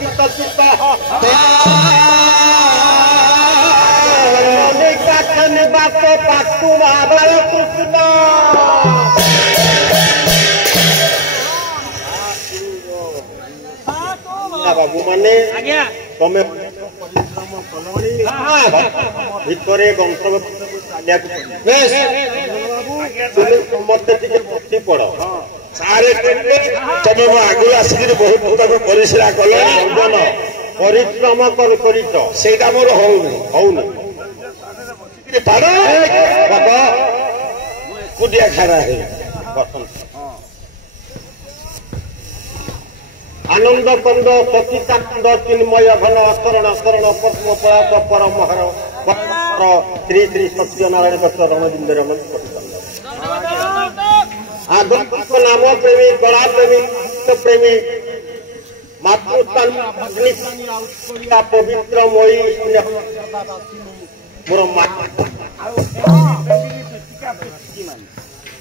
ଚକିତ ଚିତ ବାପ ପାଟୁ ବାବାଳ କୃଷ୍ଣ ବାବୁ ମାନେ ତମେ ପରିଶ୍ରମ କଲଣି ଭିତରେ ଗନ୍ତବ୍ୟ ଚାଲିବାକୁ ସମସ୍ତେ ଟିକେ ବସି ପଡ ସାରେ ତମେ ମୋ ଆଗରୁ ଆସିକିରି ବହୁତ ତମେ ପରିଶ୍ରା କଲଣି ପରିଶ୍ରମ କରିଛ ସେଇଟା ମୋର ହଉନି କୁଟିଆ ଖାରା ହେଇ ଆନନ୍ଦ କନ୍ଦ ସଚିତାନନ୍ଦ ଚିନ୍ମୟ ଘନ ଅକରଣ କରଣ ପଦ୍ମ ପଳାସ ପରମହର ପରମହର ଶ୍ରୀ ଶ୍ରୀ ସତ୍ୟନାରାୟଣ ଚରଣ ବିନ୍ଦର ଆଗନ୍ତୁକ ନାମ ପ୍ରେମୀ କଳା ପ୍ରେମୀ ପ୍ରେମୀ ମାତୃସ୍ଥାନ ପବିତ୍ରମୟୀ ମୋର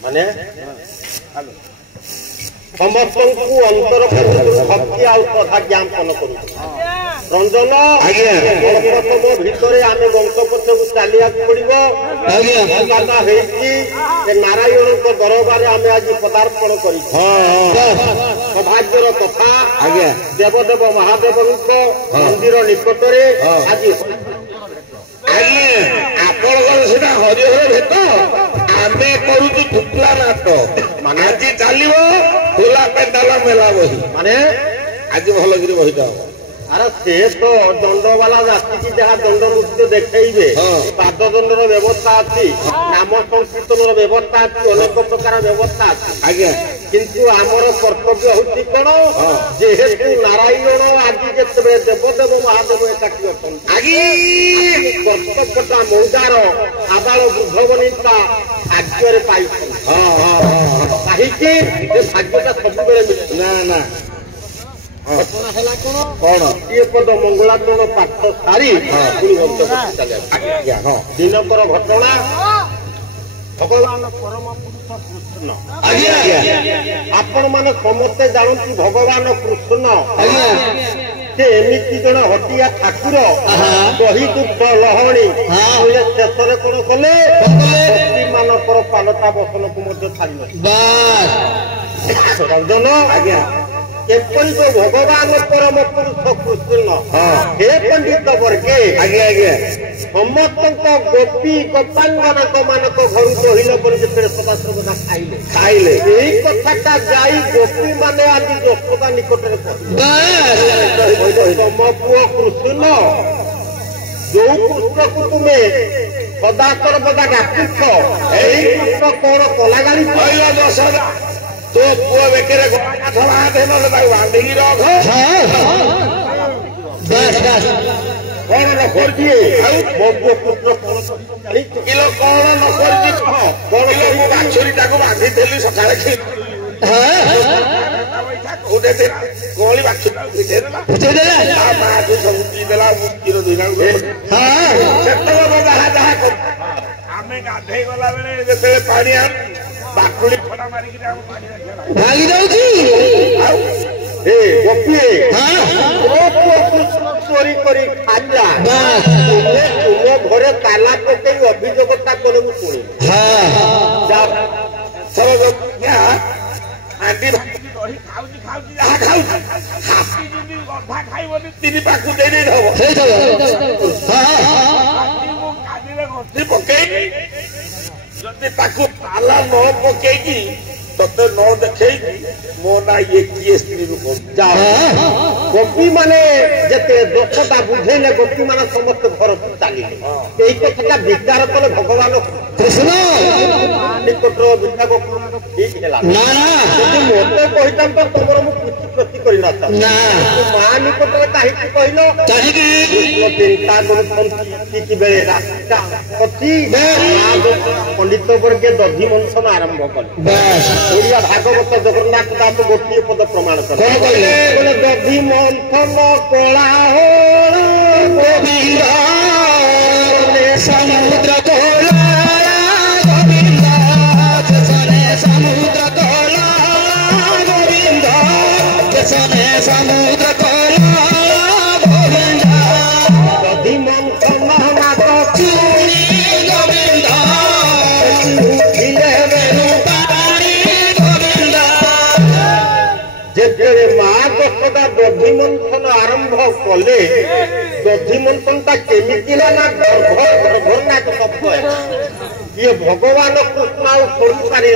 ମାନେ ସମସ୍ତଙ୍କୁ ଅନ୍ତର ଭକ୍ତି ଆଉ କଥା ଜ୍ଞାପନ କରୁଛୁ ରଞ୍ଜନ ତମ ଭିତରେ ଆମେ ବଂଶ ପଛକୁ ଚାଲିବାକୁ ପଡିବ ହେଇଛି ନାରାୟଣଙ୍କ ଦରବାରେ ଆମେ ଆଜି ପଦାର୍ପଣ କରିଛୁ ସୌଭାଗ୍ୟର କଥା ଦେବଦେବ ମହାଦେବଙ୍କ ମନ୍ଦିର ନିକଟରେ ଆଜି ଆପଣଙ୍କର ସେଟା ହରିହର ଭେଟ ଆମେ କରୁଛୁ ଶୁକ୍ଲା ନାଟ ମାନେ ଆଜି ଚାଲିବ ଖୋଲା ପେଣ୍ଡାଲ ମେଲା ବହି ମାନେ ଆଜି ଭଲକିରି ବହିଟା ହବ ଆରେ ସେ ତ ଦଣ୍ଡବାଲା ରାତିକି ଯାହା ଦଣ୍ଡ ନୃତ୍ୟ ଦେଖେଇବେ ପାଦ ଦଣ୍ଡର ବ୍ୟବସ୍ଥା ଅଛି ନାମ ସଂକୀର୍ତ୍ତନର ବ୍ୟବସ୍ଥା ଅଛି ଅନେକ ପ୍ରକାର ବ୍ୟବସ୍ଥା ଅଛି ଆଜ୍ଞା କିନ୍ତୁ ଆମର କର୍ତ୍ତବ୍ୟ ହଉଛି କଣ ଯେହେତୁ ନାରାୟଣ ଆଜି ଯେତେବେଳେ ଦେବଦେବ ମହାଦେବ ଏକାଠି ଅଛନ୍ତି ଆଜି କର୍ତ୍ତବ୍ୟଟା ମୌଜାର ଆବାଳ ବୃଦ୍ଧ ବନିତା ଭାଗ୍ୟରେ ପାଇଛନ୍ତି କାହିଁକି ସେ ଭାଗ୍ୟଟା ସବୁବେଳେ ମିଳୁଛି ନା ନା ଘଟଣା ହେଲା କଣ ଇଏ ପଦ ମଙ୍ଗଳାଚରଣ ପାଠ ସାରି ଦିନକର ଘଟଣା ଭଗବାନ ପରମ ପୁରୁଷ କୃଷ୍ଣ ଆପଣ ମାନେ ସମସ୍ତେ ଜାଣନ୍ତି ଭଗବାନ କୃଷ୍ଣ ସେ ଏମିତି ଜଣେ ହଟିଆ ଠାକୁର ଦହି ଦୁଗ୍ଧ ଲହଣୀ ଶେଷରେ କଣ କଲେ ମାନଙ୍କର ପାଲଟା ବସନକୁ ମଧ୍ୟ ଛାଡ଼ିଲେ ରଞ୍ଜନ ଆଜ୍ଞା ଏପରି ତ ଭଗବାନ ପରମ ପୁରୁଷ କୃଷ୍ଣ ହେ ପଣ୍ଡିତ ବର୍ଗେ ଆଜ୍ଞା ଆଜ୍ଞା ସମସ୍ତଙ୍କ ଗୋପୀ ଗୋପାଙ୍ଗମାନଙ୍କ ମାନଙ୍କ ଘରୁ କହିଲ ପରେ ଯେତେବେଳେ ସଦାସର୍ବଦା ଖାଇଲେ ଏଇ କଥାଟା ଯାଇ ଗୋପୀ ମାନେ ଆଜି ଯଶୋଦା ନିକଟରେ ତମ ପୁଅ କୃଷ୍ଣ ଯୋଉ କୃଷ୍ଣକୁ ତୁମେ ସଦାସର୍ବଦା ଡାକୁଛ ଏଇ କୃଷ୍ଣ କଣ କଲା ଗାଳି କହିଲ ଯଶୋଦା ତୋ ପୁଅ ବେକରେ ନହେଲେ ତାକୁ ବାନ୍ଧିକି ରଖ କଣ ନ କରିଛି ଆଉ ମୋ ପୁଅ ପୁତ୍ର କଣ କିଲୋ କଣ ନ କରିଛି କଣ ମୁଁ ବାଛୁରୀ ତାକୁ ବାନ୍ଧିଥିଲି ସକାଳେ କୋଳି ବାଛୁରୀ ମାକୁ ସବୁ ପିଇଦେଲା କ୍ଷୀର ଦୁଇଟାକୁ ସେତେବେଳେ ଯାହା ଯାହା ଆମେ ଗାଧେଇ ଗଲା ବେଳେ ଯେତେବେଳେ ପାଣି ଆଣୁ ବାକୁଳି ଫଟା ମାରିକି ଭାଙ୍ଗି ଯାଉଛି ଚୋରି କରି ଖାଇଲା ତୁମ ଘରେ ତାଲା ପକେଇ ଅଭିଯୋଗଟା କଲେ ମୁଁ ଶୁଣି ଯାହା ଖାଉଛି ଖାଇବନି ତିନି ପାଖକୁ ଦେଇ ହବ ପକେଇକି ଯଦି ତାକୁ ତାଲା ନ ପକେଇକି ତତେ ନ ଦେଖେଇକି ମୋ ନା ଇଏ କିଏ ସ୍ତ୍ରୀ ରୂପ ଗୋପୀ ମାନେ ଯେତେ ଦୋଷଟା ବୁଝେଇଲେ ଗୋପୀ ମାନେ ସମସ୍ତେ ଘରକୁ ଚାଲିଲେ ଏଇ କଥାଟା ବିଚାର କଲେ ଭଗବାନ କୃଷ୍ଣ ନିକଟର ବିଚାର ଠିକ ହେଲା ଯଦି ମତେ କହିଥାନ୍ତ ତମର ମୁଁ କିଛି କ୍ଷତି କରିନଥାନ୍ତି ମା ନିକଟରେ କାହିଁକି କହିଲ ଚିନ୍ତା କରୁଛନ୍ତି ବେଳେ ଅଛି ପଣ୍ଡିତ ବର୍ଗେ ଦଧି ମନ୍ଥନ ଆରମ୍ଭ କଲେ ଓଡ଼ିଆ ଭାଗବତ ଜଗନ୍ନାଥ ଦାସ ଗୋଟିଏ ପଦ ପ୍ରମାଣ କଲେ ଦଧି ମନ୍ଥନ କୋଳାହଳ ଗୋବିନ୍ଦ ସମୁଦ୍ର କୋଳା ଗୋବିନ୍ଦ ସମୁଦ୍ର କୋଳା ଗୋବିନ୍ଦ ସମୁଦ୍ର କୋଳା कले दधिमंथनटा केमिति ना घर ना शब्द ये भगवान कृष्ण छोड़ी पारे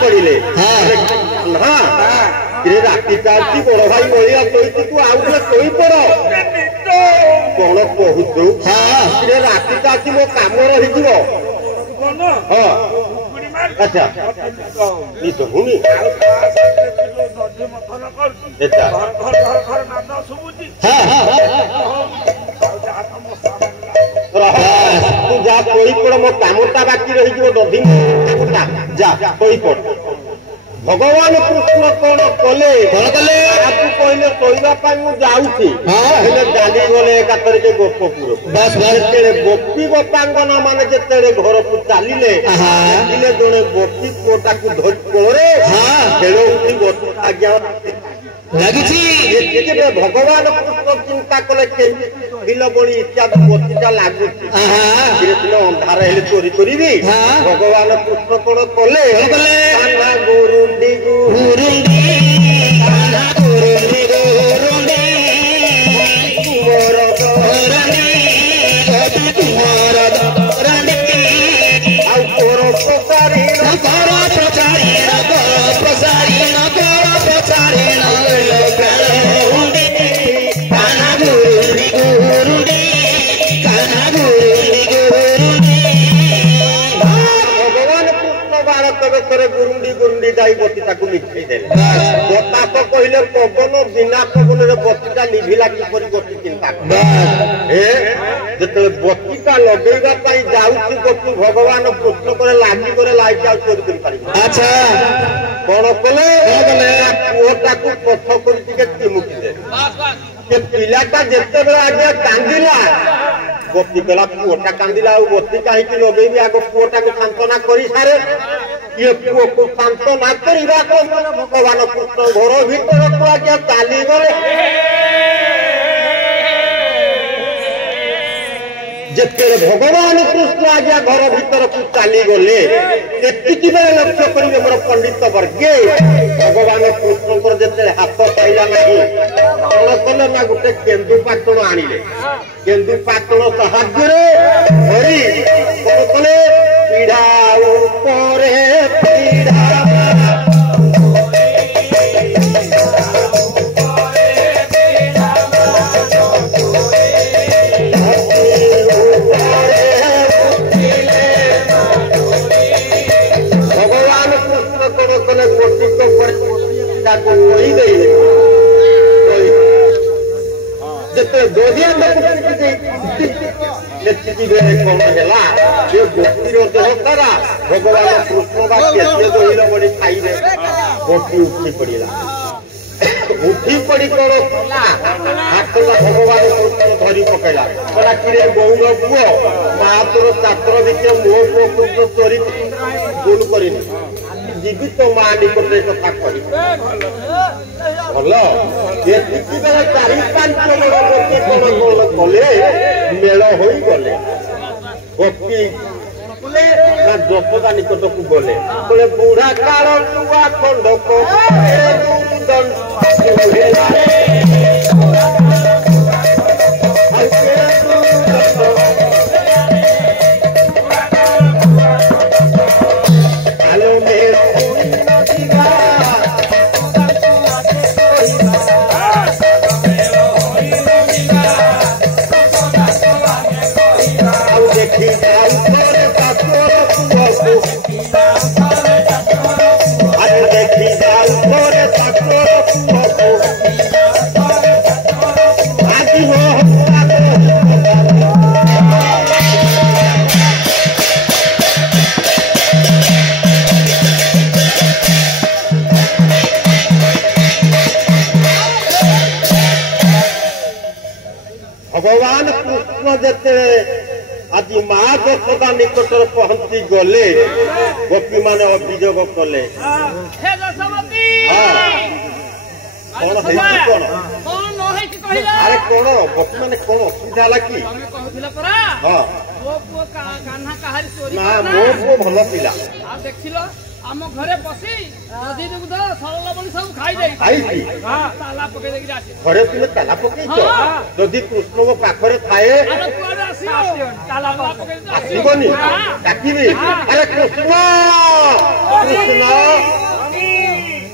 पड़े राति चालती बड़ भाई भाया कही तू आउ शोई पड़ कौन कहु राति चालती मो कम रही हाँ अच्छा शुणी तू जा कोई पड़ मो कामटा बाकी रही दधि जा कोई पड़ भगवान कृष्ण कौन कले कहले शोवा जाऊँगी जाली गले एकाथर के गोपपुर बस गोपी गोपांगना मान जिते घर को चलिले जड़े गोपी पुआ को धरे खेल आज्ञा लगी भगवान कृष्ण चिंता कले बिल बणी इत्यादि बतीटा लगुच अंधार हेले चोरी करी भगवान कृष्ण कौन कले गुरुंडी गुरुंडी गुरुंडी गुरुंडी गाई बतीटा को लिखी दे बतास कहले पवन बिना पवन बतीटा निभिला किपर गोपी चिंता जो बतीटा लगेगा जाऊँगी गोपी भगवान कृष्ण करे लागी करे लाइट आउ चोरी कर पारि अच्छा कौन कले पुओटा को पथ कर चिमुकी दे पिलाटा जिते बेला आज्ञा कांदिला गोपी कहला पुओटा कांदिला बती कहीं लगे आग पुओटा को सांत्वना कर सारे ये पुओ को सांत्वना करवा भगवान कृष्ण घर भीतर को आज्ञा चली गले जिते भगवान कृष्ण आज्ञा घर भीतर को चली गले लक्ष्य करेंगे मोर पंडित वर्गे भगवान कृष्ण जिते हाथ पाइला नहीं कौन कले ना गोटे केन्दु पाटण आनिले केन्दु पाटण साहाଯ୍य धरी कौन कले पीढ़ा उपरे पीढ़ा कौन है गोपीर देह सारा भगवान कृष्ण बाहिल बड़ी खाइले गोपी उठी पड़ा उठी पड़ी कौन कला हाथ भगवान कृष्ण धरी पकड़ा कहला कि गौर पुओ माँ तोर छात्र देखिए मो पुओ चोरी भूल कर जीवित माँ निकट कथा कह भल चारि पांच जन गोपी कौन कौन कले मेल हो गले गोपी जशोदा निकट को गले बोले बुढ़ा काल नुआ खंड भगवान कृष्ण जिते आज माँ जशोदा निकट पहुंची गले गोपी मान अभियोग कले अरे कौन गोपी मान कौन असुविधा है कि ना मो पुओ भल पिला आम घरे पशी दधी दुग्ध सरल बनी सब खाई जाई हां ताला पके देखि आसी घरे तुमे ताला पकेइछो दधी कृष्ण मो पाखरे थाए अरे कुआडे आसीओ ताला पके आसीबनी डाकिबी अरे कृष्ण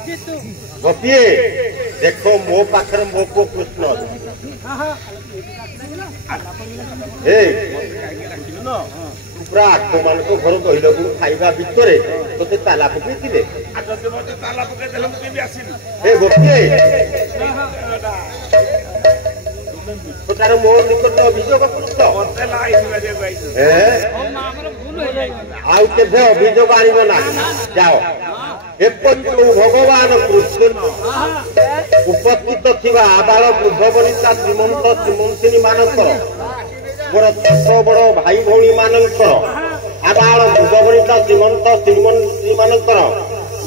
कृष्ण गोपिए देखो मो पाखरे मो को कृष्ण ए पूरा आठ मान को घर कहल गुरु खाइबा भितर तो ताला पकईले ताला पकई गोटे तार मो निकट अभियोग आवे अभियोग आनब ना जाओ एपरि भगवान कृष्ण उपस्थित थिबा आबाल वृद्ध बनिता श्रीमंत श्रीमंतिनी मानकर मोर छोट बड़ भाई भौणी मानकर आबाल वृद्ध बनिता श्रीमंत श्रीमंती मानकर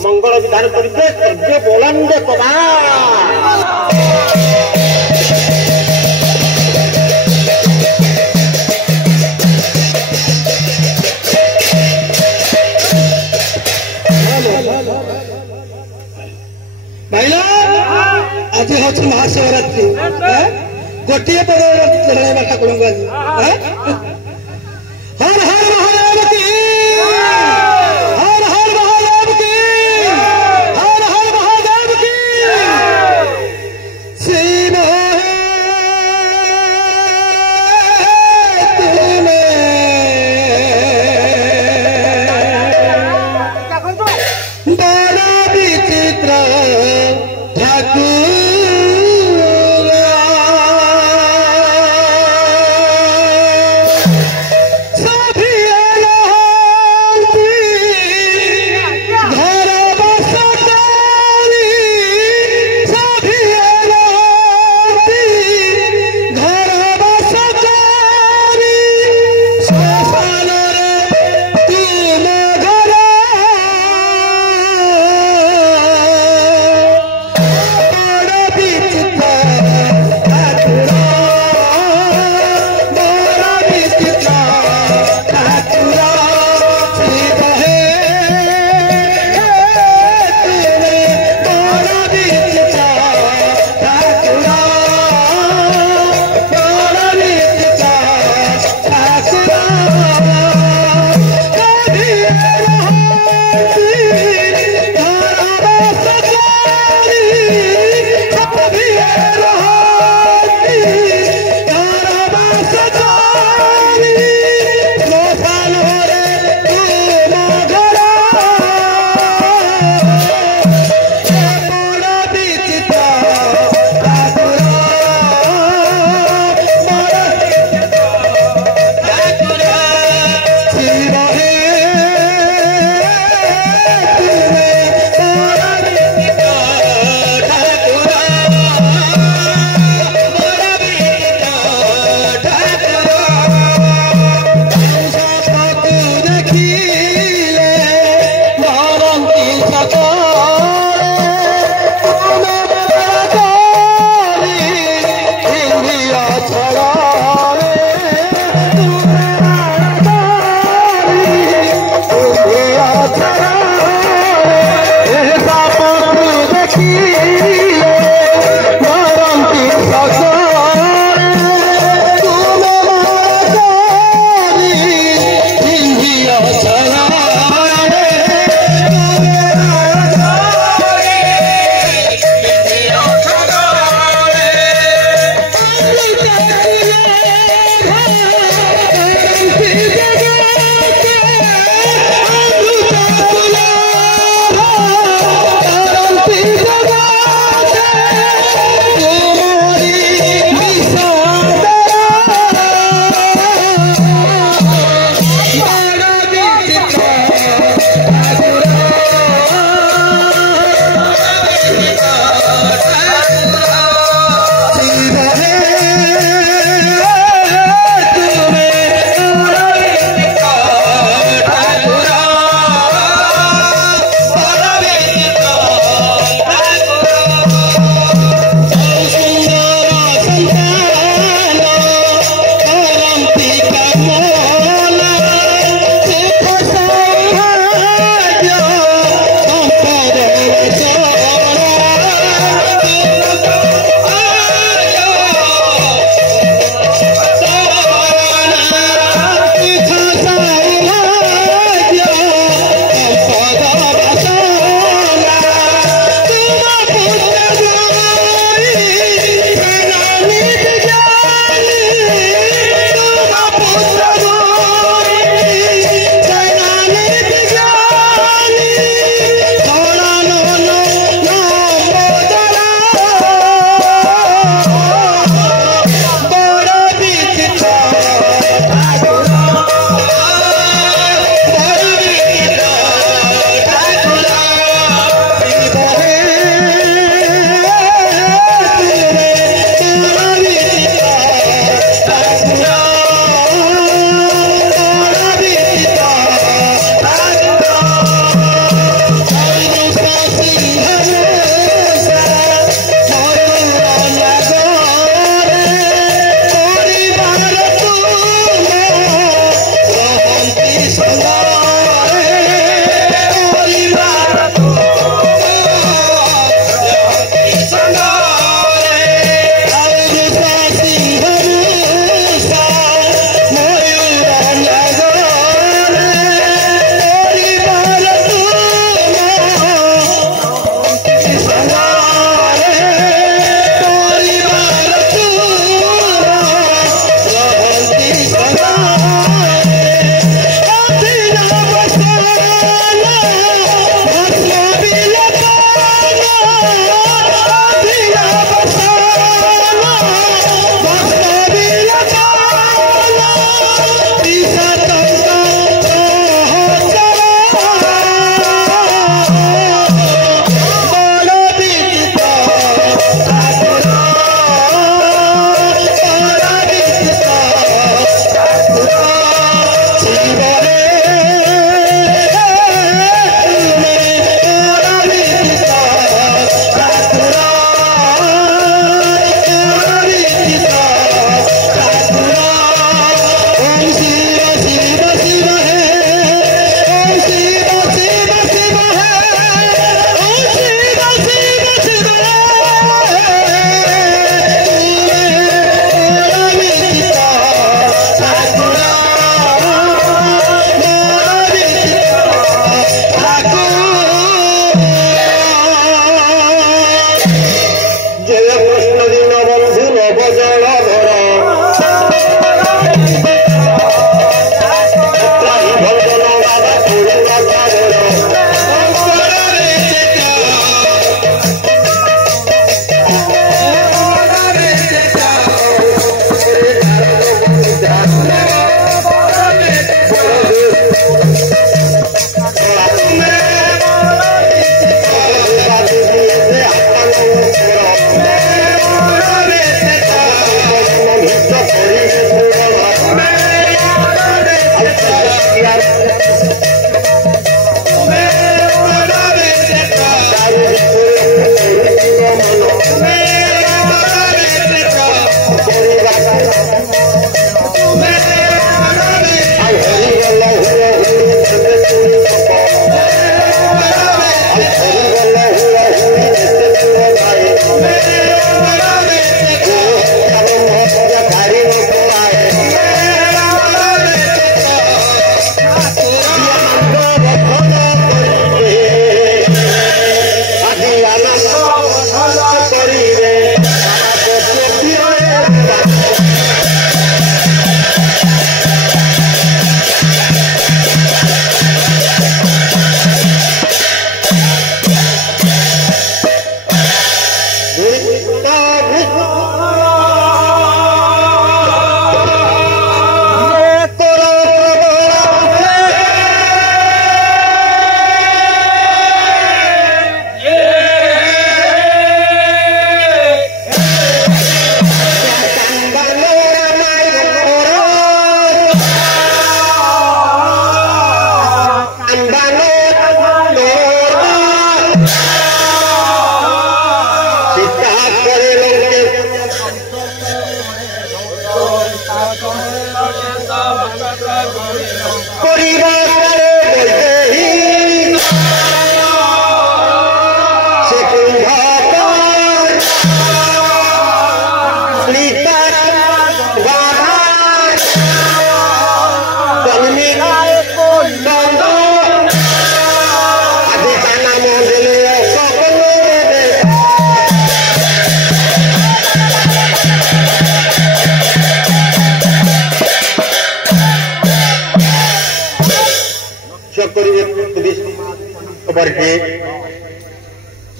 मंगल विधान करिते सर्वे बोलांडे कदा आज हूँ महाशिवरात्रि गोटे पद चढ़ाइबा ठाकुर को आज हर हर महादेव की हर हर महादेव की हर हर महादेव की शिव बड़ा विचित्र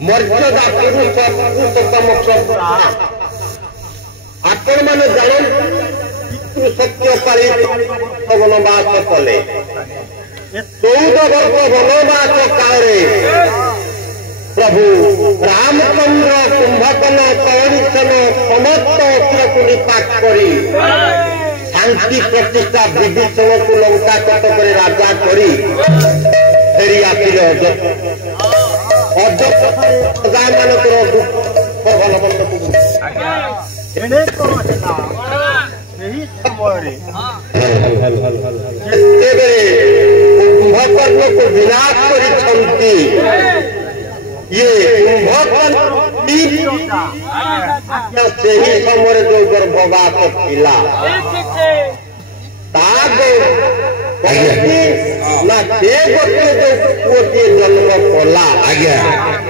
मर्यादा पुरुषोत्तम आपण मैंने जानते सत्य पारी वनवास कले 14 वर्ष वनवास काल प्रभु रामचंद्र कुंभकर्ण कौरिशन समस्त असुर को निपात कर शांति प्रतिष्ठा विभीषण को लंका कटक राजा कर फेरी आसिले अयोध्या कुंभकर्ण को विनाश कर ये समय जो गर्भवास थिला ना से गोटे जो पुओटी जन्म कला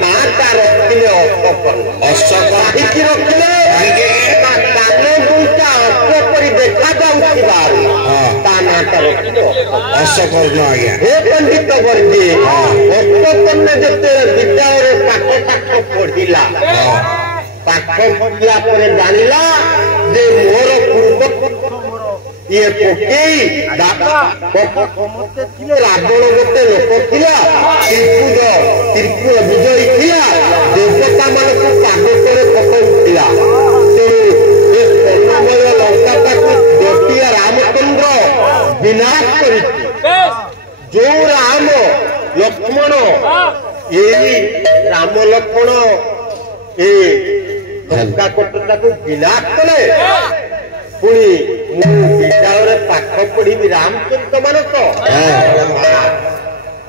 तार रखिले अशोक रखिले कान दुईटा अशोक देखा जाता रखिले अशोकर्ण आज्ञा हे पंडित वर्गी अशोकर्ण जिते विद्यालय पाठ पढ़िला पाठ पढ़िला जानिला जे मोर पूर्व ये पकई रावण गोटे लोक थिला त्रिपुर विजयी थिला देवता मान को कागज पकाउला स्वर्णमय लंका गोटिया रामचंद्र विनाश कर जो राम लक्ष्मण ये राम लक्ष्मण ये लंका कोटा को विनाश कले पुणी विद्यालय पाठ पढ़ी रामचरित मानस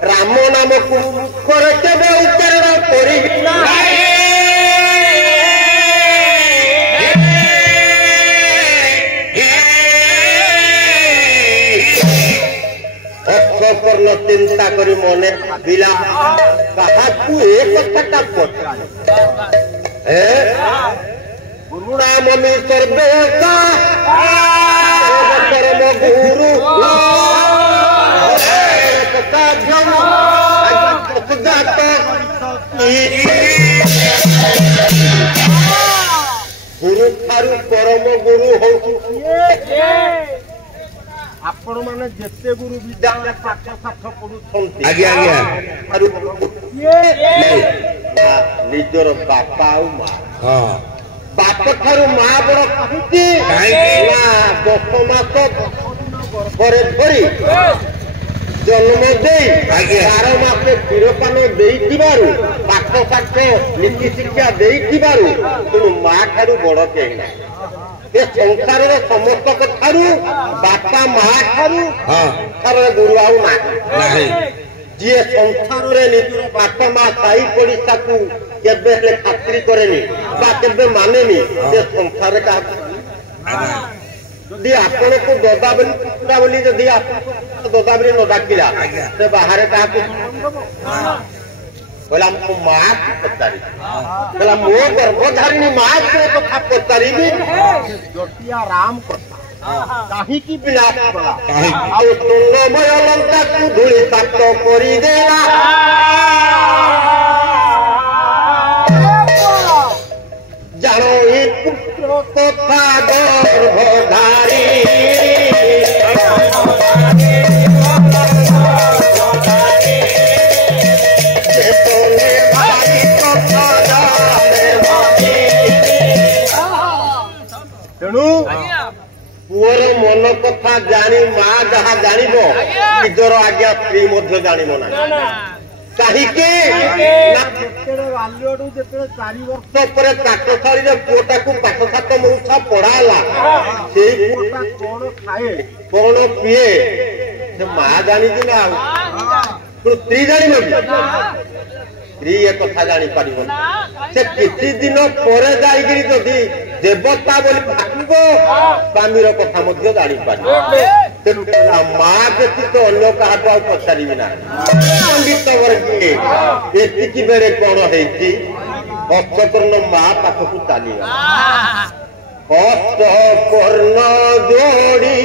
राम नाम को मुखर केवे उच्चारण कर अक्षकर्ण चिंता कर मने भाविला कहा कथा गुरुनाम सर्वेशा परम गुरु गुरु ठारू परम गुरु आपण माने जेते गुरु विद्यालय पाठ साठ पढ़ुछंती आज्ञा निजर बापा आ मां बाप ठारू मां बड़ कहती ना 10 मास 10 दिन धरी जन्म दे 12 मास क्षीरपान देइथिबारु पाठ साठ नीति शिक्षा देइथिबारु तुम मां ठारू बड़ केही ना ये संसार समस्त ठारू बापा मां ठारू गुरु आउ ना जी संसार निजर बापा मां साई पड़िशा को केबे हेले खातिरी करेनी बा केबे मानेनी ये संसार का यदि आपण को ददा बोली यदि आप ददा बोली न डाकिला से बाहर का बोला मो मां को पचारी बोला मो गर्भधारिणी मां को कथा पचारी जोटिया राम कथा काहे की विनाश कला आ तुंगमय लंका को धूली सात करी देला जानो ये पुत्र कथा गर्भधारी तेणु पुअर मन कथा जानी मां जहा जानिब निजर आज्ञा स्त्री मध्य जानिब ना कहीं चारि वर्ष पर चाटशाड़ी पुओटा को पाठ साठ मौसा पढ़ाला से पुओटा कौन खाए कौन पीए से माँ जानी ना स्त्री जान स्त्री ए कथा जानी पार से किसी दिन पर जदि देवता बोली भाव स्वामी कथा जानी पार माँ व्यतीत अन्य क्या पचारि ना पंडित वर्गे एति बेले कौन हस्तकर्ण माँ पाखक चलीगला हस्तकर्ण जोड़ी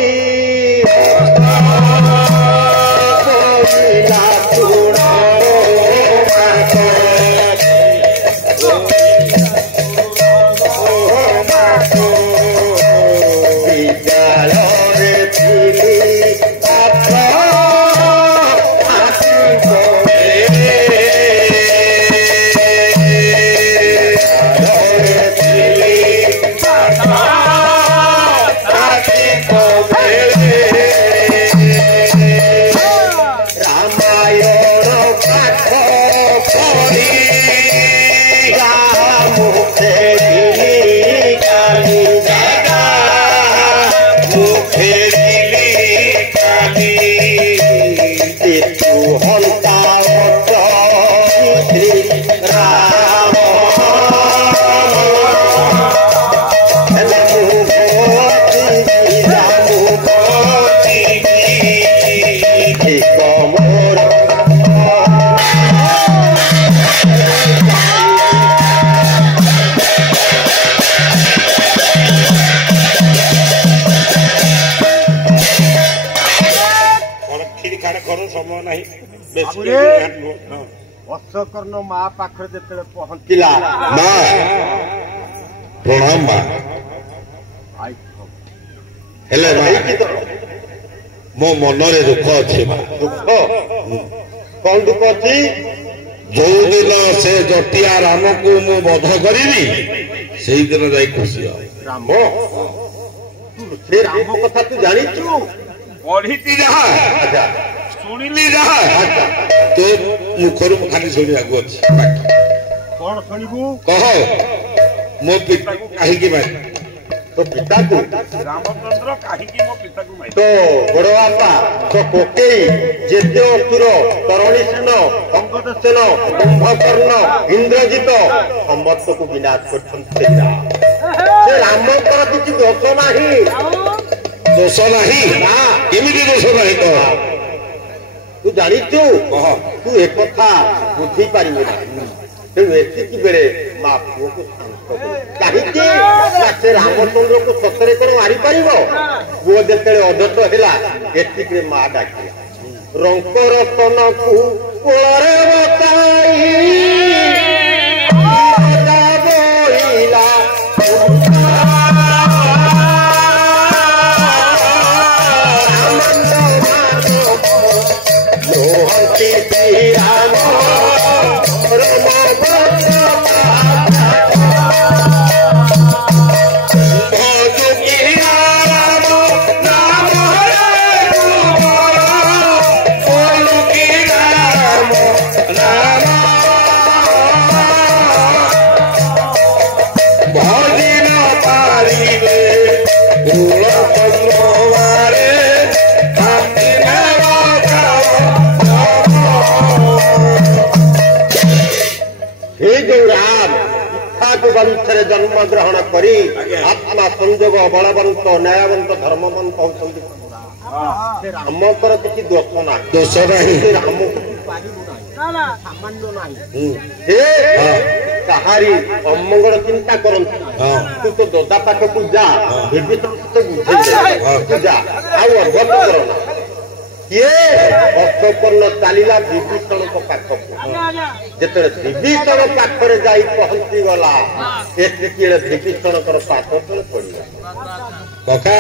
हस्तकर्ण माँ पाखे जो पहुंचला प्रणाम मो मनरे दुख अच्छे दुख कौन दुख अच्छी जो दिन से जटिया राम को मु बध करी से दिन जाई खुशी राम से राम कथा तू जानी पढ़ी जहा शुणिली जहा तो मुखर खाली शुणा अच्छी कौन शुणु कह मो पिता कहीं मारी तो पिता को रामचंद्र कहीं मो पिता को मारी तो बड़ बापा तो कोके जेते असुर तरुणी सेन अंगद सेन कुंभकर्ण इंद्रजित समस्त को विनाश कर रामकर किसी दोष नहीं दोष नहीं केमिति दोष नहीं तो तू जानिचु तू एक कथा बुझी पारिबु ना तेणु एतिकी बेले माँ पुओ को शांत कहीं रामचंद्र को सतरे कौन मारी पार पुओ जिते अदत है एतिकी माँ डाक रंक रतन को कोଳରେ जन्म ग्रहण करी आत्मा संजोग बलवंत न्यायवंत धर्मवंत होती रामकर किसी दोष ना दोष नहीं राम सामान्य नहीं कहारी अमंगल चिंता करती तू तो ददा पाखक जा बुझे जा आगत करना किए हस्तकर्ण चलला विभीषण पाखक जिते विभीषण पाखरे जाई पहुंची गला एतिकी विभीषण पाद तले पड़ा कका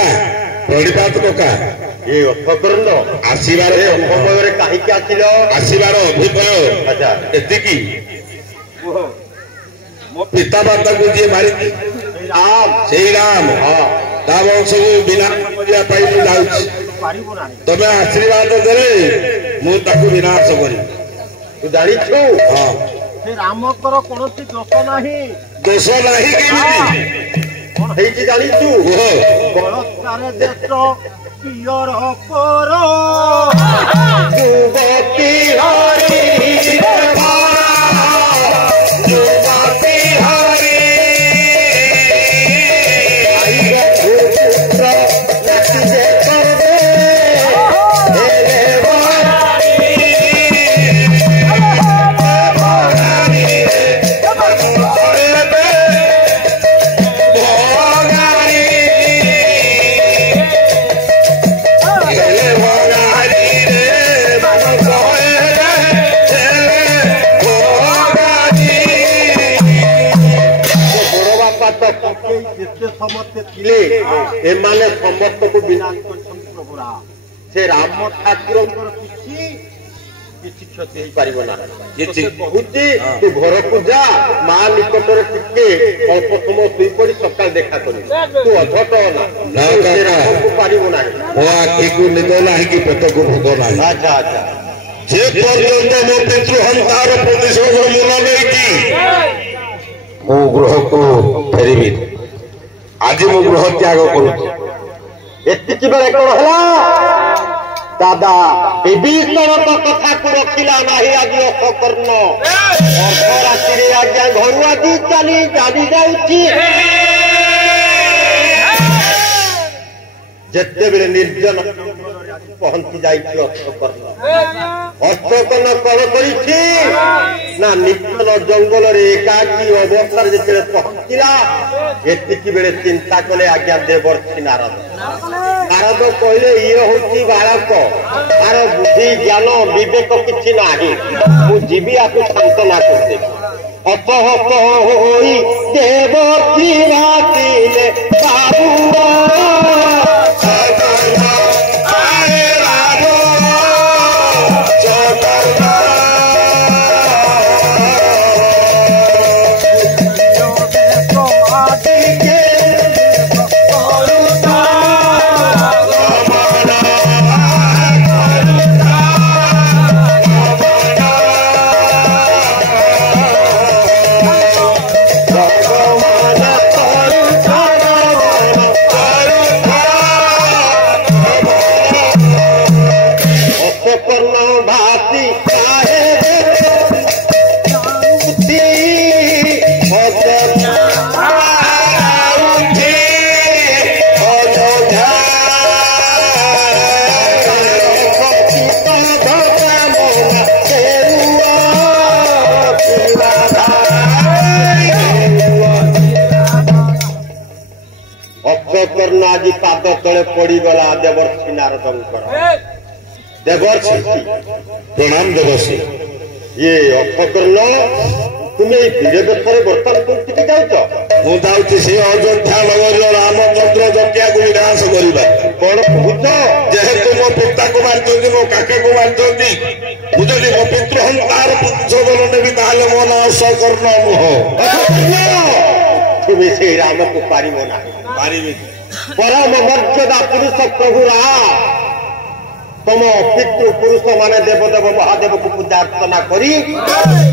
प्रणिपात कका ये हस्तकर्ण आसबार समय कहीं आसिल आसबार अभिप्राय अच्छा एतिकी मो पिता माता को जी मारी राम से राम हाँ ता वंश को बिना तमें आशीर्वाद दे मुझे विनाश करी तू जानिछु हाँ रामकर कौन दोष नहीं दोष नहीं ହେଇଛି ଜାଣିଛୁ କୁହ ବଳତ୍କାରେ ଦେଶ ପିଅର ପର ଯୁବତୀ ହରି ଯୁବତୀ ହରି ସମସ୍ତେ ଥିଲେ ଏମାନେ ସମସ୍ତଙ୍କୁ ବିନାଶ କରିଛନ୍ତି ପ୍ରଭୁରା ସେ ରାମ ଠାକୁରଙ୍କର କିଛି କ୍ଷତି ହେଇପାରିବ ନା କହୁଛି ତୁ ଘରକୁ ଯା ମା ନିକଟରେ ଟିକେ ଅଳ୍ପ ସମୟ ଶୋଇପଡି ସକାଳ ଦେଖା କରିବୁ ତୁ ଅଝଟ ନା ରାମକୁ ପାରିବ ନାହିଁ ମୋ ଆଖିକୁ ନିଦ ନାହିଁ କି ପେଟକୁ ଭୋଗ ନାହିଁ ଆଚ୍ଛା ଆଚ୍ଛା ଯେ ପର୍ଯ୍ୟନ୍ତ ମୋ ପିତୃହନ୍ତାର ପ୍ରତିଶୋଧ ମୂଳ ନେଇକି ମୁଁ ଗୃହକୁ ଫେରିବି ଆଜି ମୁଁ ଗୃହ ତ୍ୟାଗ କରୁଛି ଏତିକି ବେଳେ କଣ ହେଲା ଦାଦା ବିଭୀଷଣଙ୍କ କଥାକୁ ରଖିଲା ନାହିଁ ଆଜି ଅପକର୍ଣ୍ଣ ଅର୍ଦ୍ଧରାତ୍ରିରେ ଆଜ୍ଞା ଘରୁ ଆଜି ଚାଲି ଯାଉଛି ଯେତେବେଳେ ନିର୍ଜନ ପହଞ୍ଚି ଯାଇଛି ଅର୍ଥକର୍ଣ୍ଣ କଣ କରିଛି ନା ନିର୍ଜନ ଜଙ୍ଗଲରେ ଏକାକୀ ଅବସ୍ଥାରେ ଯେତେବେଳେ ପହଞ୍ଚିଲା ଏତିକି ବେଳେ ଚିନ୍ତା କଲେ ଆଜ୍ଞା ଦେବର୍ଷି ନାରଦ ନାରଦ କହିଲେ ଇଏ ହଉଛି ବାଳକ ତାର ବୁଦ୍ଧି ଜ୍ଞାନ ବିବେକ କିଛି ନାହିଁ ମୁଁ ଯିବି ଆକୁ ସାନ୍ତ୍ୱନା କରିଦେବି ହସ ହସ ହୋଇ ଦେବର୍ଷି ରାତିଲେ ଅକ୍ଷକର୍ଣ୍ଣ ଆଜି ପାଦ ତଳେ ପଡିଗଲା ଦେବର୍ଷି ନାରଦଙ୍କର ଦେବର୍ଷି ପ୍ରଣାମ ଦେବର୍ଷି ଇଏ ଅକ୍ଷକର୍ଣ୍ଣ ତୁମେ ଏଇ ଧୀରେ ବେଶରେ ବର୍ତ୍ତମାନ କୋଉଠିକି ଯାଉଛ ମୁଁ ଯାଉଛି ସେ ଅଯୋଧ୍ୟା ନଗରୀର ରାମଚନ୍ଦ୍ର ଜଟିଆକୁ ବିନାଶ କରିବା କଣ କହୁଛ ଯେହେତୁ ମୋ ପିତାକୁ ମାରିଛନ୍ତି ମୋ କାକାକୁ ମାରିଛନ୍ତି ମୁଁ ଯଦି ମୋ ପିତୃହନ୍ତାର ପ୍ରତିଶୋଧ ନେବି ତାହେଲେ ମୋ ନାଁ ଅସକର୍ଣ୍ଣ ନୁହଁ ତୁମେ ସେଇ ରାମକୁ ପାରିବ ନାହିଁ ପାରିବି ପରମ ମର୍ଯ୍ୟାଦା ପୁରୁଷ ପ୍ରଭୁ ରାମ ତମ ପିତୃ ପୁରୁଷ ମାନେ ଦେବଦେବ ମହାଦେବକୁ ପୂଜା ଅର୍ଚ୍ଚନା କରି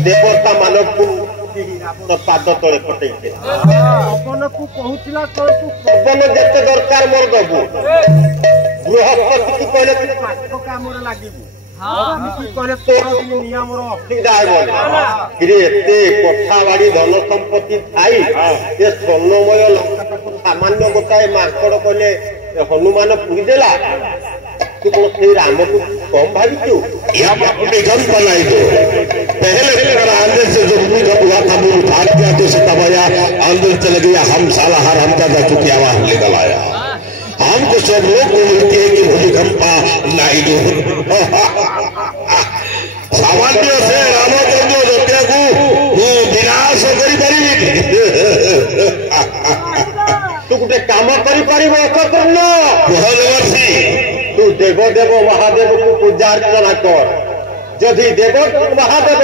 ଦେବତା ମାନଙ୍କୁ ପାଦ ତଳେ ପଠେଇଥିଲେ ପବନକୁ କହୁଥିଲା ପବନ ଯେତେ ଦରକାର ମୋର ଦବୁ ଗୃହପତିକି କହିଲେ ତୁ ପାଠ କାମରେ ଲାଗିବୁ କହିଲେ ତୋର ନିୟମର ଅସୁବିଧା ହେବନି ଏତେ କୋଠା ବାଡି ଧନ ସମ୍ପତ୍ତି ଥାଇ ଏ ସ୍ୱର୍ଣ୍ଣମୟ ଲଙ୍କାଟାକୁ ସାମାନ୍ୟ ଗୋଟାଏ ମାଙ୍କଡ କହିଲେ ହନୁମାନ ପୁରୀ ଦେଲା तू कौन से राम को कम भाभी यहाँ अपने घर बनाई दो पहले आंदर से जो भूमि हुआ था वो उठा दिया तो सीतामैया आंदर चले गया हम साला हर हम का चुकी आवाज निकल आया हमको सब लोग बोलते हैं कि भूमिकंपा नहीं दो सामान्य से रामचंद्र जटिया को विनाश करी पारिबे तू गोटे काम करि परिबो अकर्ण देवर्षि तू देवदेव महादेव को पूजा अर्चना कर जदि देव महादेव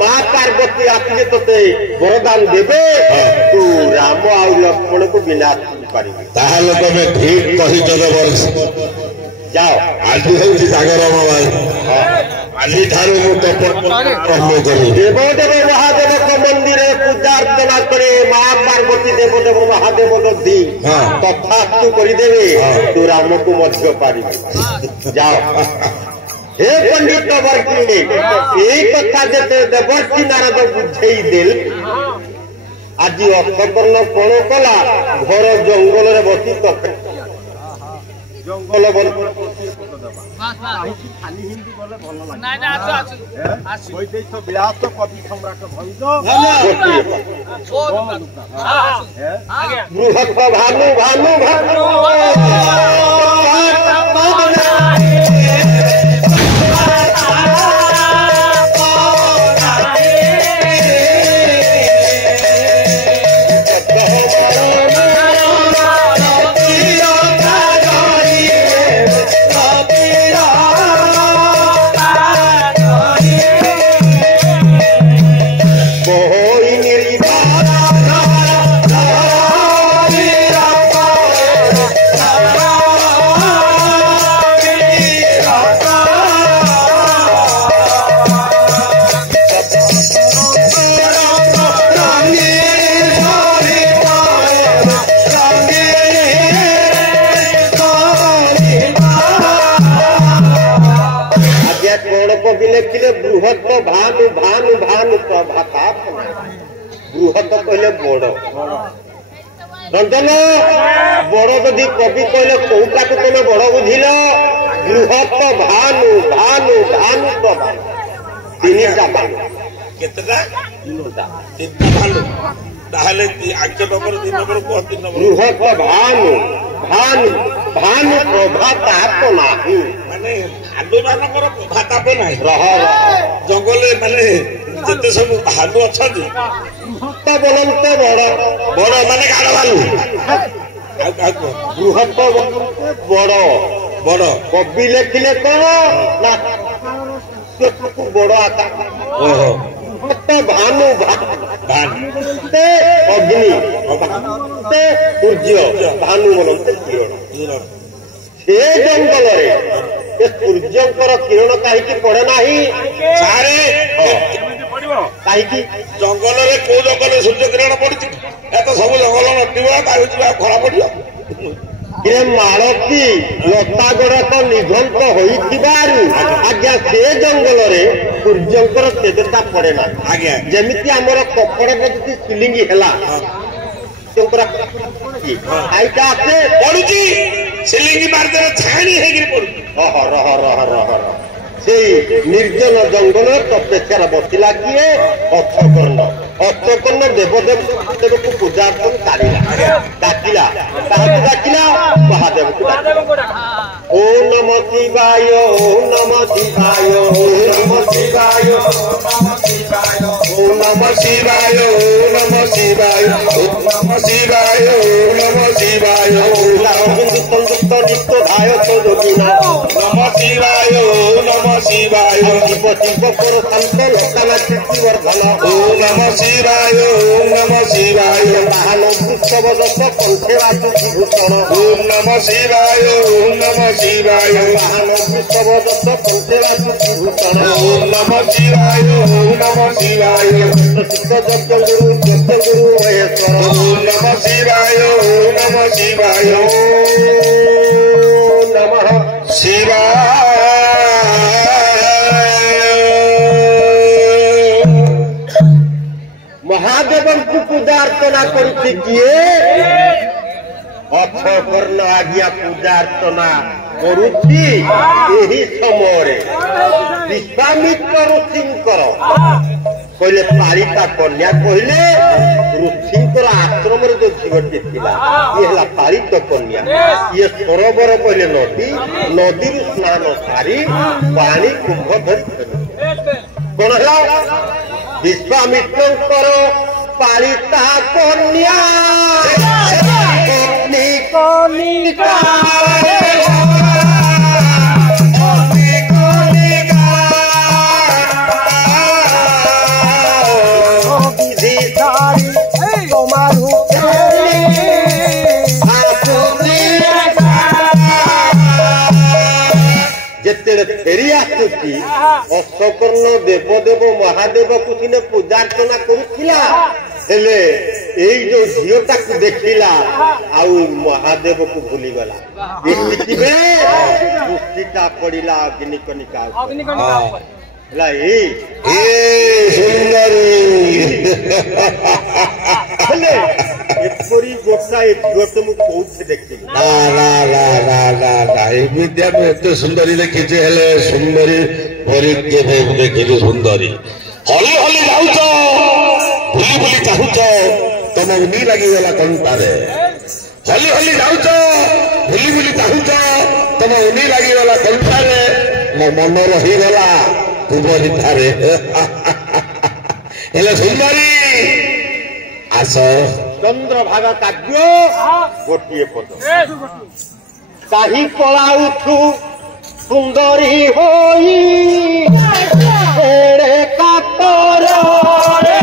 माँ पार्वती आसिले तोते वरदान देवे तू राम आ लक्ष्मण को विनाश कर तमें ठीक कही देवर्षि जाओ आज हूँ जागर आज देवदेव महादेव मंदिर पूजा पूजा अर्चना करे माँ पार्वती देवदेव महादेव दधी तथास्तु करदेवे तू राम को मध्य पारि जाओ हे पंडित वर्षी यही कथा जे देवर्षी नारद बुझे देल आज अर्थकर्ण कौन कला घर जंगल बसी जंगल बृहत भानु भानु भानु बृहत भानु भानु भानु प्रभाता बृहत कहले बड़ रंजन बड़ जदि कवि कहले कौटा को तुम बड़ बुझिल बृहत भानु भानु भानु प्रभाता तीनटा भानु केतटा तीनटा भानु ताहले आगे नंबर 3 नंबर को 3 नंबर बृहत भानु भानु भानु प्रभाता तो नाही माने भालु मानकर प्रभाता तो नाही रह जंगल माने जते सब भालु अछंती तो बोलते बड़ बड़ माने गाड़ भालु बृहत बोलते बड़ बड़ कवि लेखिले कौन ना बड़ आकार ओहो भानु भानु अग्नि सूर्य भानु बोलते किरण से जंगल सूर्यंकर किरण कहीं पड़े ना सारे कहीं जंगल कौ जंगल सूर्य किरण पड़ी तो सब जंगल नटिव खरा पड़ मालती लता गुड़ाक निघंट आज्ञा से जंगल सूर्यंकर तेजता पड़े ना आज्ञा जमीती आमर कपड़ा जी सिलिंगी है पड़ुची सिलिंगी मारदे छाणी रह से निर्जन जंगल तपेक्षार बसिला किए अक्षकर्ण अक्षकर्ण देवदेव महादेव को पूजा डाकिला डाकिला महादेव को ओम नमः शिवाय ओम नमः शिवाय ओम नमः शिवाय ओम नमः शिवाय ओम नमः शिवाय ओम नमः शिवाय ओम नमः शिवाय ओम संयुक्त नित्य धाय तो जोगिना नमः शिवाय ओम नमः शिवाय शिव शिव पर संत लोकना कीर्तिवर्धन ओम नमः शिवाय ओम नमः शिवाय महान उत्सव दस कंठेवासु विभूषण ओम नमः शिवाय ओम नमः शिवाय महान उत्सव दस कंठेवासु विभूषण ओम नमः शिवाय ओम नमः शिवाय प्रसिद्ध जगद्गुरु महेश्वर ओम नमः शिवाय ओम नमः शिवाय ओम नमः शिवाय महादेव को पूजा अर्चना करुचे किए अक्षकर्ण आज्ञा पूजा अर्चना करुची यही समय विश्वामित्र ऋषिंकर कहले पालिता कन्या कहले ऋषिंकर आश्रम जो झीवटी थिला ये हला पालित कन्या ये सरोवर कहले नदी नदी स्नान सारी पानी कुंभ धरी कौन है विश्वामित्र पालिता कन्या कनिका फेरी आसुची अक्षकर्ण देवदेव महादेव को पूजा अर्चना करुला हेले एई जो झीलटा को देखिला आउ महादेव को भूली गला एति बेले कुस्तीटा पड़िला अग्निकणिका ला ए सुंदरी हेले एपरी गोटा ए गोट मु कोउछ देखि ना ना ना ना ना ना ए विद्या में एते सुंदरी देखि जे हेले सुंदरी भरी के देखि सुंदरी हली हली जाउछ भूली भूली चाहूच तुम उनी लगी गला कंटारे हली हली जाउच भूली भूली चाहूच तुम उनी लगी गला कंटारे मो मन रही गला तुमरी थारे हेले सुंदरी आस चंद्रभागा काव्य गोटिए पद ताही कला उठू सुंदरी होई एड़े कातर रे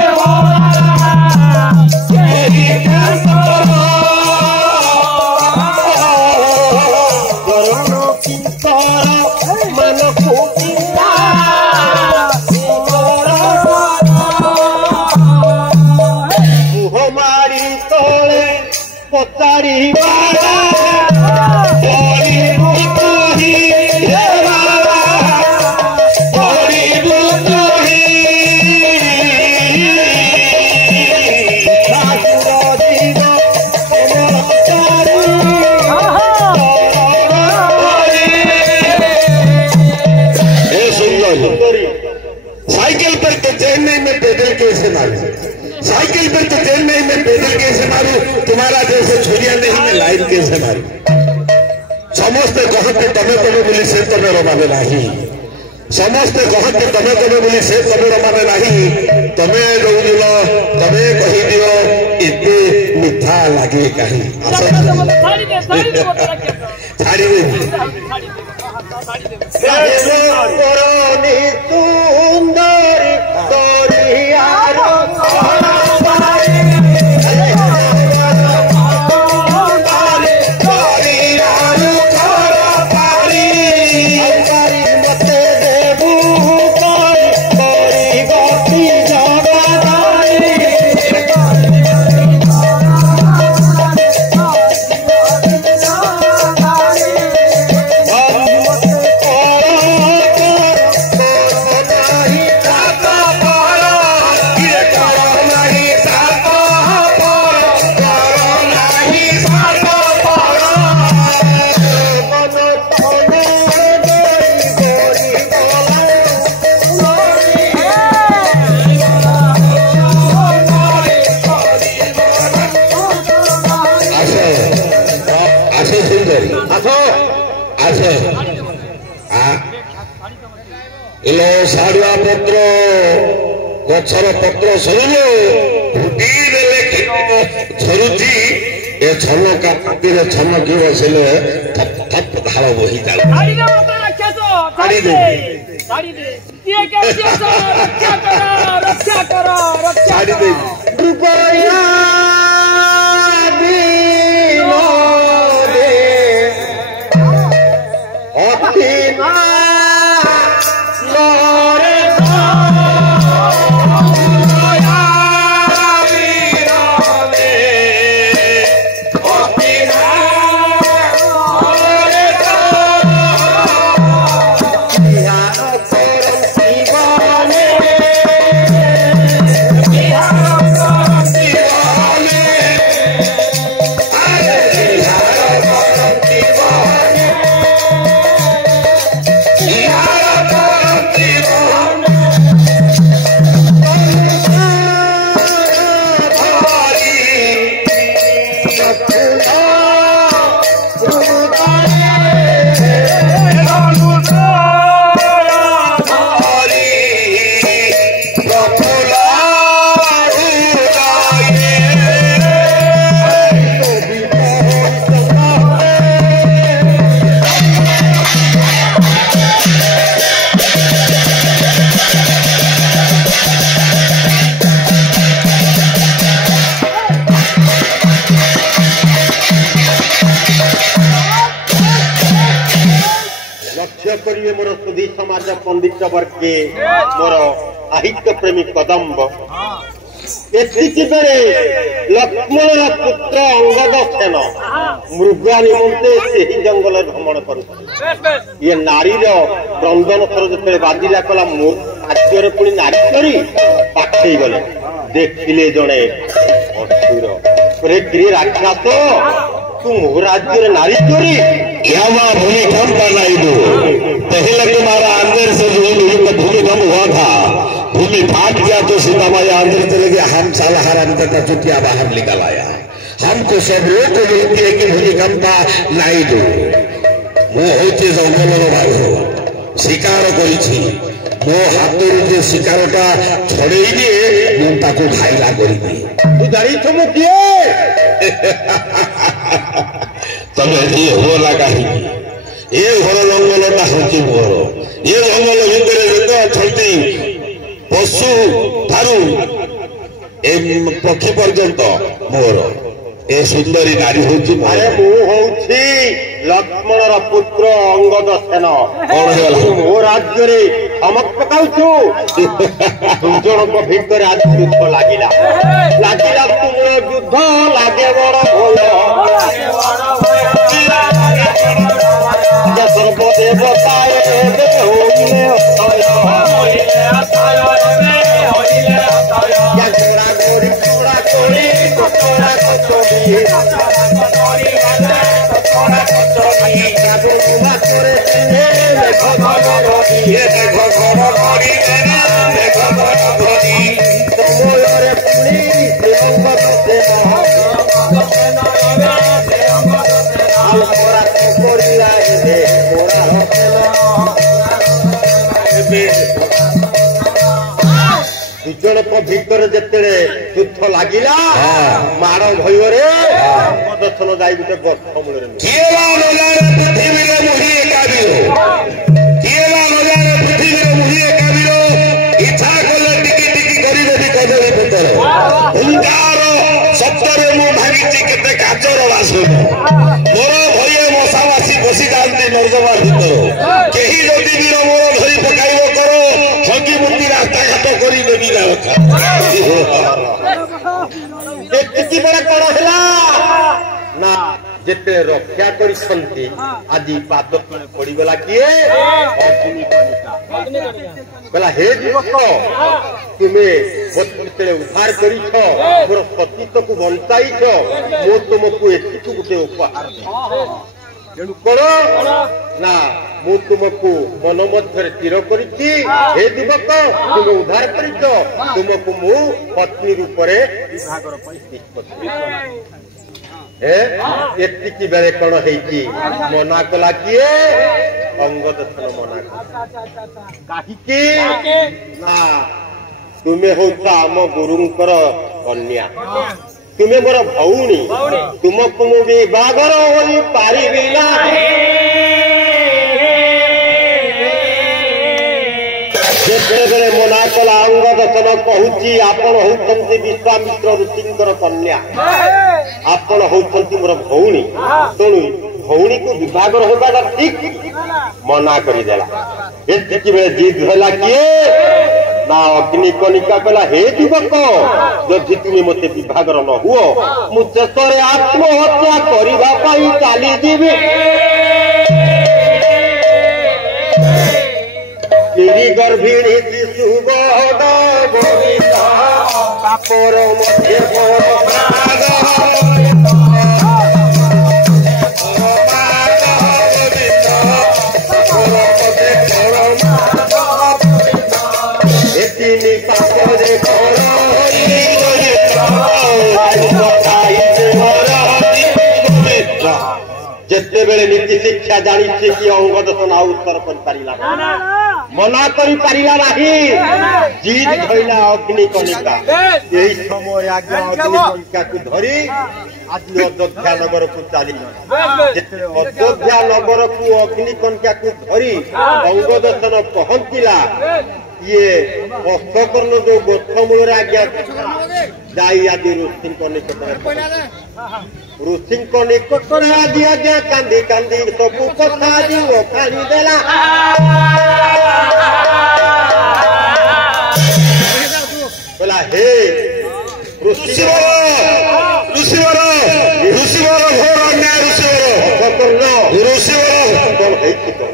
साइकिल पर तो चेन्नई में पैदल कैसे मारू साइकिल पर तो चेन्नई में पैदल कैसे मारू तुम्हारा जैसे छुरिया नहीं में लाइन कैसे मारू समस्ते कहते तमे तमे बोली से तमे रमाने नहीं समस्ते कहते तमे तमे बोली से तमे रमाने नहीं तमे रोदिल तमे कही दियो इतने मिठा लगे कहीं छाड़ी दे सुंदरी तोरियार साड़ुआ पत्र गचर पत्र सरिले फुटी देले झरुची ए छलका पाती रे छलकी बसिले थप थप धाळ बही जाय गाड़ी दे मत रक्षा तो गाड़ी दे ये क्या रक्षा करो रक्षा दे रुपया दिनो दे अतिना करिए मोर सुधी समाज पंडित वर्ग के मोर साहित्य प्रेमी कदम्ब ଏତିକି ବେଳେ ଲକ୍ଷ୍ମଣର ପୁତ୍ର ଅଙ୍ଗଦ ସେନ ମୃଗା ନିମନ୍ତେ ସେହି ଜଙ୍ଗଲରେ ଭ୍ରମଣ କରୁଥିଲେ। ଇଏ ନାରୀର କ୍ରନ୍ଦନ ସ୍ୱର ଯେତେବେଳେ ବାଜିଲା କଲା ମୋ ରାଜ୍ୟରେ ପୁଣି ନାରୀ କରି ପାଖେଇ ଗଲେ ଦେଖିଲେ ଜଣେ ଅସୁର କିଏ ରାକ୍ଷସ तू राज्य नारी चोरी भूमिकंप बनाई दो पहले तुम्हारा अंदर से जो भूमिकंप हुआ था भूमि फाट गया तो सीता माया अंदर चले गया हम साला हर अंदर का चुटिया बाहर निकल आया हमको सब लोग को बोलती है कि भूमिकंप नहीं दो मो होते जंगल भाई हो शिकार करी मो हाथ शिकार टा छड़े मुझे खाइला करी तू जानी मु किए तमे ये होला कहीं ए घर जंगलटा हूँ मोर ये जंगल भितर जेत अच्छा पशु ठारू ए पक्षी पर्यंत मोर ए सुंदरी नारी हूँ लक्ष्मणर पुत्र अंगद सेन मो राज्य धमक पकाऊ दुजन भितर आज युद्ध लगिला तुम युद्ध लगे बड़ भय सर्वदेवताय दुजन भितर जिते युद्ध लगिला मार भୟରେ दर्शन जाई गोटे गछ मूल इच्छा कले टिकी टिकी करदेवी कदली पतर हुंकार शब्द मु भागी केते काचर बासन मोर भये मशावासी बसी जाती नर्दमा भीतर कहीं जदि वीर मोर धरी पकाइब कर हगी मुंडी रास्ता घाट करी देवी बड़ा कण ना जिते रक्षा कर आज पाद तले पड़गला किए कहला हे युवक तुम्हें मत उद्धार कर मोर सतीत को बंचाई मो तुमको एति गोटे उपहार तेणु कौन ना मु तुमको मन मध्य स्थिर कर युवक तुम उद्धार कर तुमको मु पत्नी रूप एति बेले कौन मना कला किए अंगद सेन मना कहीं ना तुम्हें हूँ आम गुरुंकर कन्या तुम्हें मोर भौणी तुमको मु विभागर हो पारिबी ना जेबे मना कला अंगद सेन कहूँ आपण होती विश्वामित्र ऋषिंकर कन्या आपण होती मोर भौणी तेणु भौणी को विभागर होगा ठीक मना करदेला एति बेले जिद है किए ना अग्निकणिका कहला हे युवक जदि तुम्हें मत विभागर न हुओ मु शेष आत्महत्या करने चली जीवी गिरी गर्भिणी शिशुबोध पापर मध्य जिते बेले नीति शिक्षा जानी कि अंगद सेन उत्तर कर मना कर जीत धरला अग्निकणिका यही समय आगे अग्निकणिका को धरी आज अयोध्या नगर को चली अयोध्या नगर को अग्निकणिका को धरी अंगद सेन पहुंचला ये अष्टकर्ण जो गोठ मूल आज्ञा जाई आदि ऋषि निकट ऋषि निकट आदि आज्ञा कांदी कांदी सबू कथा खाली देला बोला हे ଋଷିବର ଘୋର ଅନ୍ୟାୟ ଋଷିବର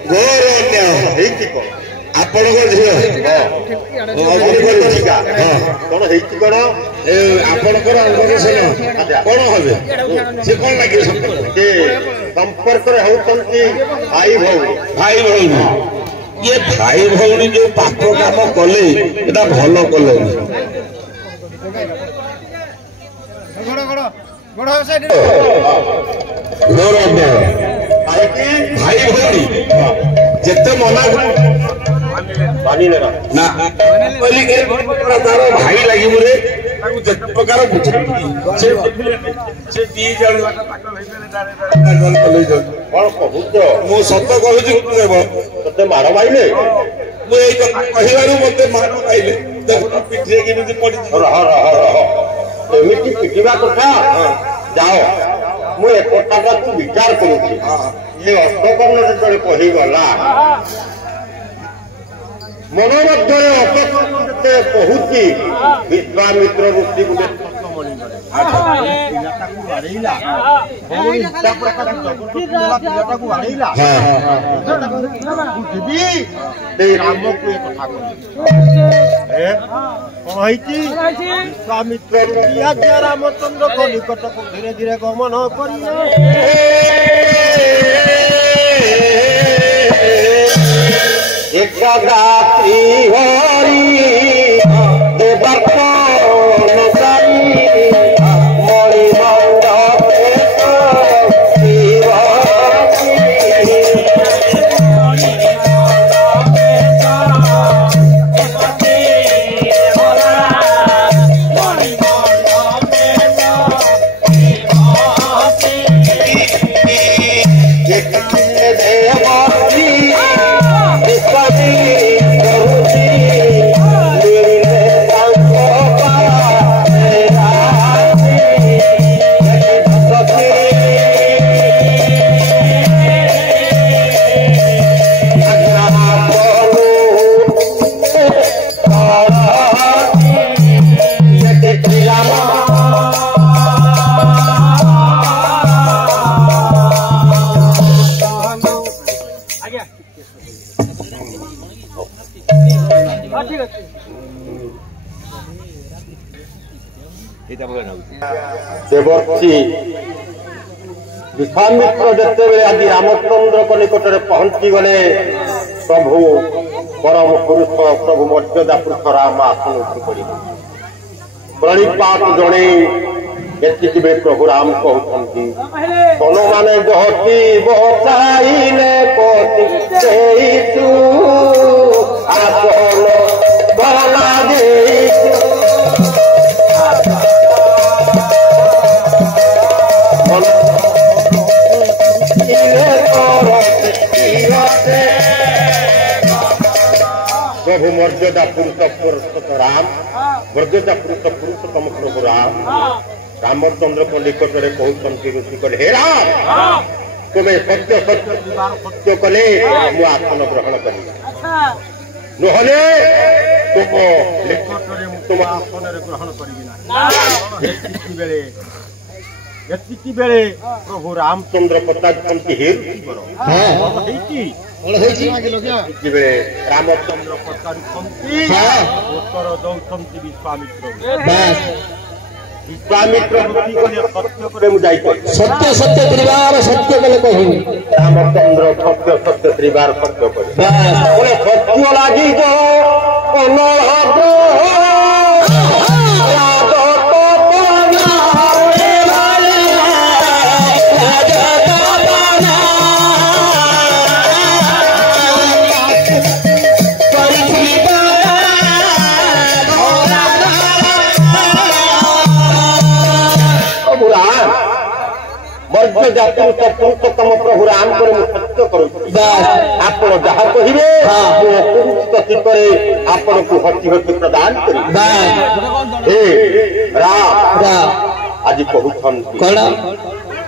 ଘୋର ଅନ୍ୟାୟ ହେଇଛି କଣ ଆପଣଙ୍କ ଝିଅ କଣ ହେଇଛି କଣ ଆପଣଙ୍କର ଅଙ୍ଗଦେଶନ କଣ ହେବେ ସେ କଣ ଲାଗିବ ସେ ସମ୍ପର୍କରେ ହଉଛନ୍ତି ଭାଇ ଭଉଣୀ ଇଏ ଭାଇ ଭଉଣୀ ଯୋଉ ପାପ କାମ କଲେ ଏଟା ଭଲ କଲେନି ଘୋର ଅନ୍ୟାୟ ଭାଇ ଭଉଣୀ ଯେତେ ମନା ମାନିଲେ ନା ତାର ଭାଇ ଲାଗିବୁ ରେ ତାକୁ ଯେତେ ପ୍ରକାର ସେ ଦି ଜଣ କଣ କହୁଛ ମୁଁ ସତ କହୁଛି ତତେ ମାଡ଼ ମାଇଲେ ମୁଁ ଏଇ କଥା କହିବାରୁ ମତେ ମାଡ଼ ଖାଇଲେ ପିଠିରେ କେମିତି ପଡିଛି ଏମିତି ପିଟିବା କଥା ଯାଅ ମୁଁ ଏ କଥାଟାକୁ ବିଚାର କରୁଛି ଇଏ ଅଷ୍ଟକର୍ଣ୍ଣ ଯେତେବେଳେ କହିଗଲା ମନ ମଧ୍ୟରେ ଅପକର୍ଣ୍ଣ ଯେତେ କହୁଛି ବିଶ୍ୱାମିତ୍ର ଋଷି ଗୋଟେ ରାମକୁ ଏ କଥା କହିଛି ବିଶ୍ୱାମିତ୍ର ଋଷି ରାମଚନ୍ଦ୍ରଙ୍କ ନିକଟକୁ ଧୀରେ ଧୀରେ ଗମନ କରି एकदा श्री हरि देवर्षण साई मणिमंड देवर्षि विश्वामित्र जितेबले आज रामचंद्र निकट पहुंची गले प्रभु परम पुरुष प्रभु मर्यादा पुरुष राम आसन उठी प्रणिपात जड़े एतिके प्रभु राम कहते तन माने जहती बचाइले प्रभु मर्यादा पुरुष राम मर्यादा पुरुषोत्तम प्रभु राम रामचंद्र को निकट में कहते ऋषि कले हे राम तुम्हें सत्य सत्य सत्य कले मु आसन ग्रहण कर नहले तुम निकट में तुम आसन ग्रहण करी बेले प्रभु रामचंद्र पचार हे रामचंद्र पचार उत्तर दौरान विश्वामित्र सत्य सत्य त्रिवार सत्य कले कहूँ रामचंद्र सत्य सत्य त्रिवार सत्य कले सत्य लगी पुरुषोत्तम प्रभु राम को सत्य करूँ आप जहाँ कहे चित्तरे आपण को हसी हसी प्रदान कर आज कहते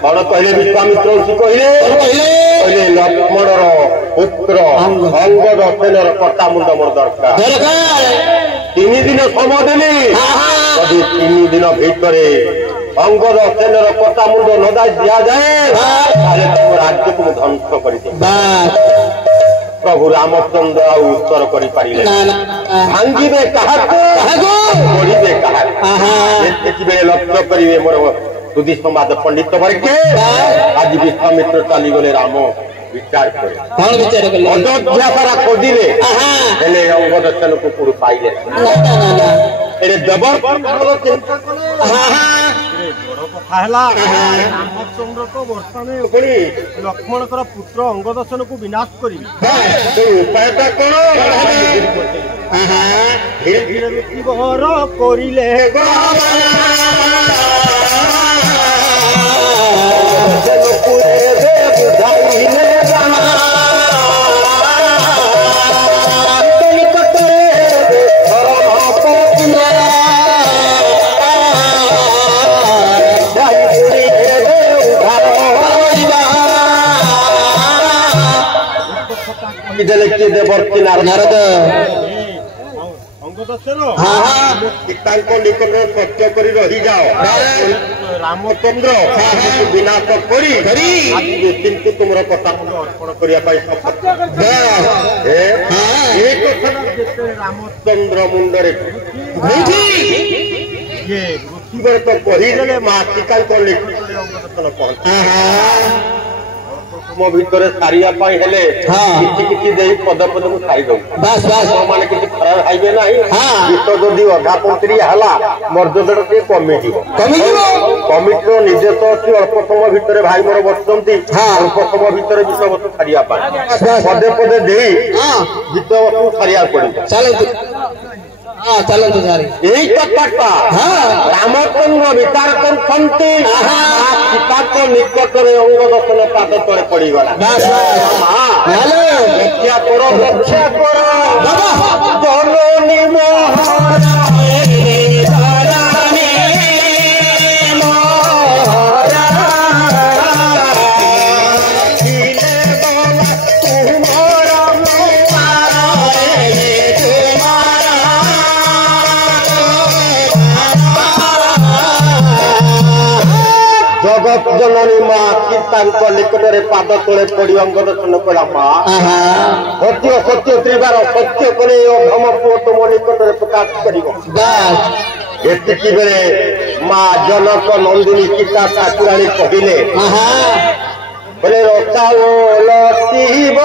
कौन कहले विश्वामित्र कहले लक्ष्मणर पुत्र अंगद सेनर कटा मुंड मोर दरकार 3 दिन समय देली যদি 3 दिन ভিতরে অঙ্গদ সেনের কটা মুন্ড নদাই দিয়া যায় তাহলে তুম রাজ্যকে মু ধ্বংস করে দেব। প্রভু রামচন্দ্র আর উত্তর করে পারিলে ভাঙ্গিবে কাহাকে গড়িবে কাহাকে এতিকিবে লক্ষ্য করিবে মোর সুধী সমাজ পণ্ডিত বর্গে আজ বিশ্বমিত্র চালিগলে রাম বিচার করে অযোধ্যা সারা খোঁজিলে ହେଲେ ଅଙ୍ଗଦ ସେନକୁ କୋଉଠୁ ପାଇଲେ କଥା ହେଲା ରାମଚନ୍ଦ୍ର ତ ବର୍ତ୍ତମାନ ଲକ୍ଷ୍ମଣଙ୍କର ପୁତ୍ର ଅଙ୍ଗଦର୍ଶନକୁ ବିନାଶ କରିବେ ଉପାୟଟା କଣ ଧୀରେ ଧୀରେ ମୃତ୍ୟୁବର କରିଲେ ନାରଦ ଅଙ୍ଗଦର୍ଶନ ପିତାଙ୍କ ନିକଟରେ ସତ୍ୟ କରି ରହିଯାଅ ରାମଚନ୍ଦ୍ର ବିନାଶ କରି କିନ୍ତୁ ତୁମର କଥା ଅର୍ପଣ କରିବା ପାଇଁ ଏ କଥା ରାମଚନ୍ଦ୍ର ମୁଣ୍ଡରେ ମୃତ୍ୟୁବର ତ କହିଦେଲେ ମା ପିତାଙ୍କ ନିକଟରେ ଅଙ୍ଗଦର୍ଶନ ପହଞ୍ଚ ମୋ ଭିତରେ ସାରିବା ପାଇଁ ହେଲେ କିଛି କିଛି ଦେଇ ପଦ ପଦକୁ ସାରିଦଉ ମାନେ କିଛି ଖରାପ ଖାଇବେ ନାହିଁ ଗୀତ ଯଦି ଅଧା ପନ୍ତରିଆ ହେଲା ମର୍ଯ୍ୟାଦାଟା ଟିକେ କମିଯିବ କମିଟିର ନିଜେ ତ ଅଛି ଅଳ୍ପ ସମୟ ଭିତରେ ଭାଇ ମୋର ବସୁଛନ୍ତି ଅଳ୍ପ ସମୟ ଭିତରେ ବିଷୟବସ୍ତୁ ସାରିବା ପାଇଁ ପଦେ ପଦେ ଦେଇ ବିଷୟବସ୍ତୁ ସାରିବାକୁ ପଡିବ ଚାଲନ୍ତୁ ସାର୍ ଏଇ କଥାଟା ରାମଚନ୍ଦ୍ର ବିଚାର କରୁଛନ୍ତି ପିତାଙ୍କ ନିକଟରେ ଅଙ୍ଗଦର୍ଶନ ପାଦ ତଳେ ପଡିଗଲା ରକ୍ଷା କର ଜନନୀ ଜନନୀ ମା ପିତାଙ୍କ ନିକଟରେ ପାଦ ତଳେ ପଡି ଅଙ୍ଗଦର୍ଶନ କଲା ମା ସତ୍ୟ ସତ୍ୟ ତ୍ରିବାର ସତ୍ୟ କଲେ ଅଧମ ପୁଅ ତୁମ ନିକଟରେ ପ୍ରକାଶ କରିବ ଏତିକି ବେଳେ ମା ଜନକ ନନ୍ଦିନୀ ସୀତା ଠାକୁରାଣୀ କହିଲେ ବୋଲେ ରସାଳ ଶିବ